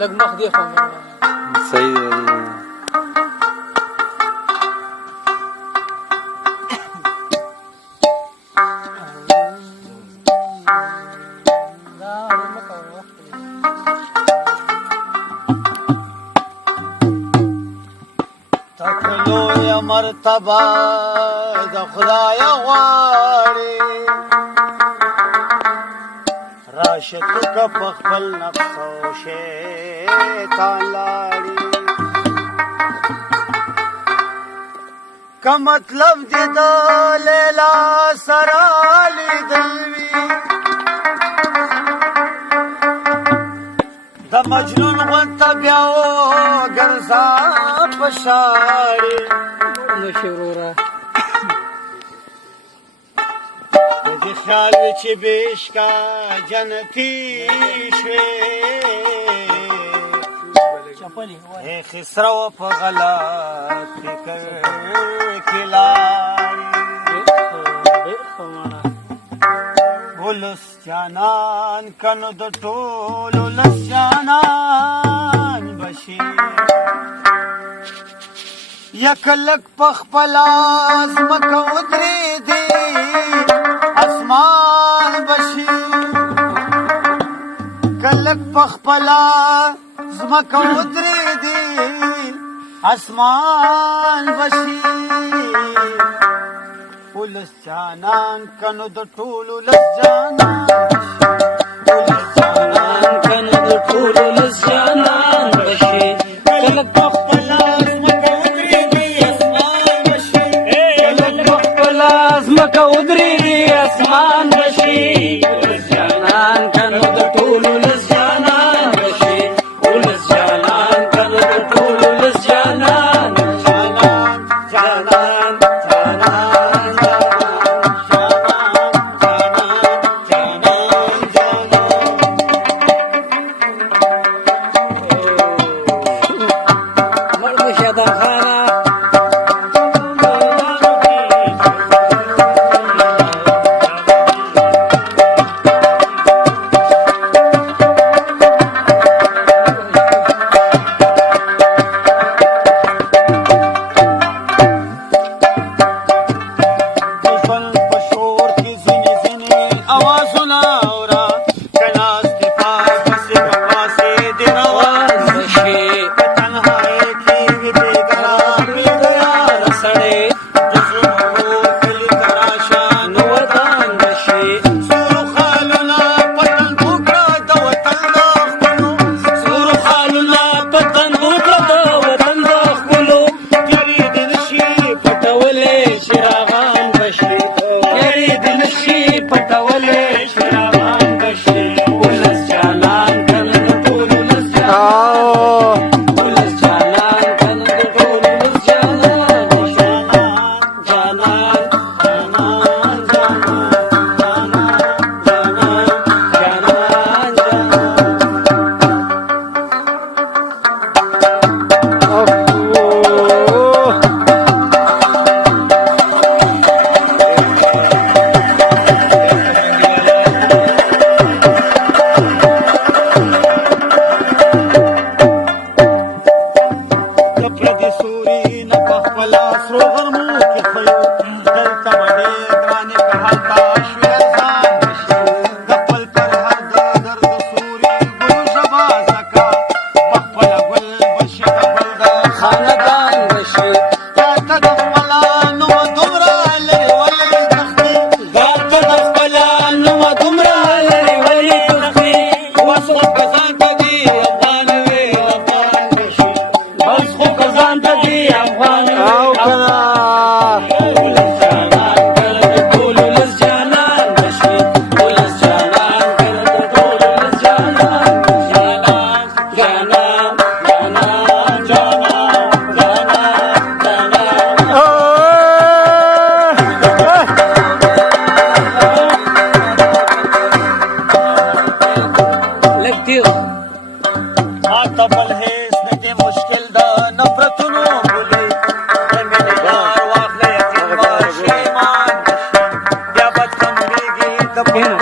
لږ مخ دی خو صحیح دی. تکلو مرتبه د خدای غواړي راشد که په خپل نفس او شیطان لاړي که مطلب دې د لیلا سره لیدل وي د مجنون غونته بیا وګرځه په شاړې نشي وروره دې خیال وي چې بېشکه جنتي شوې ای خسرو په غلط فکر کې لاړې ولس جانان کنو د ټولو لس جانان بشي یک لک پخپلا ځمکه ودرېدې اسمان بشي کلک پخپلا ځمکه ودرېدې اسمان بشي ولس جانان کنو د ټولو لس جانان ولس جانان کنو د ټولو لس جانان بشي کلک پخپلا ځمکه ودرېدې اسمان بشي کلک پخپلا ځمکه ودرېدې اسمان بشي ولس جانان کنو د ټولو لس جانان بشي ولس جانان کنو د ټولو لس جانان جانان جانان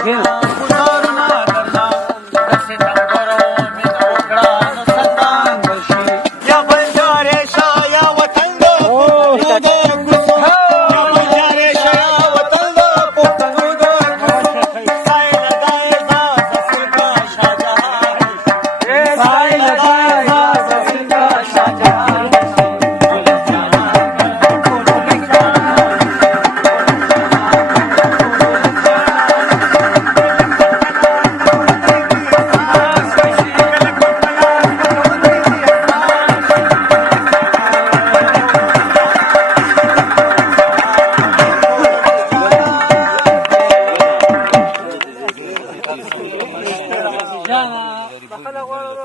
Bien.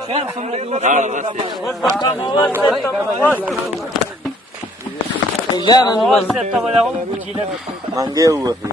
خیر خو مې دوست منګي ووهي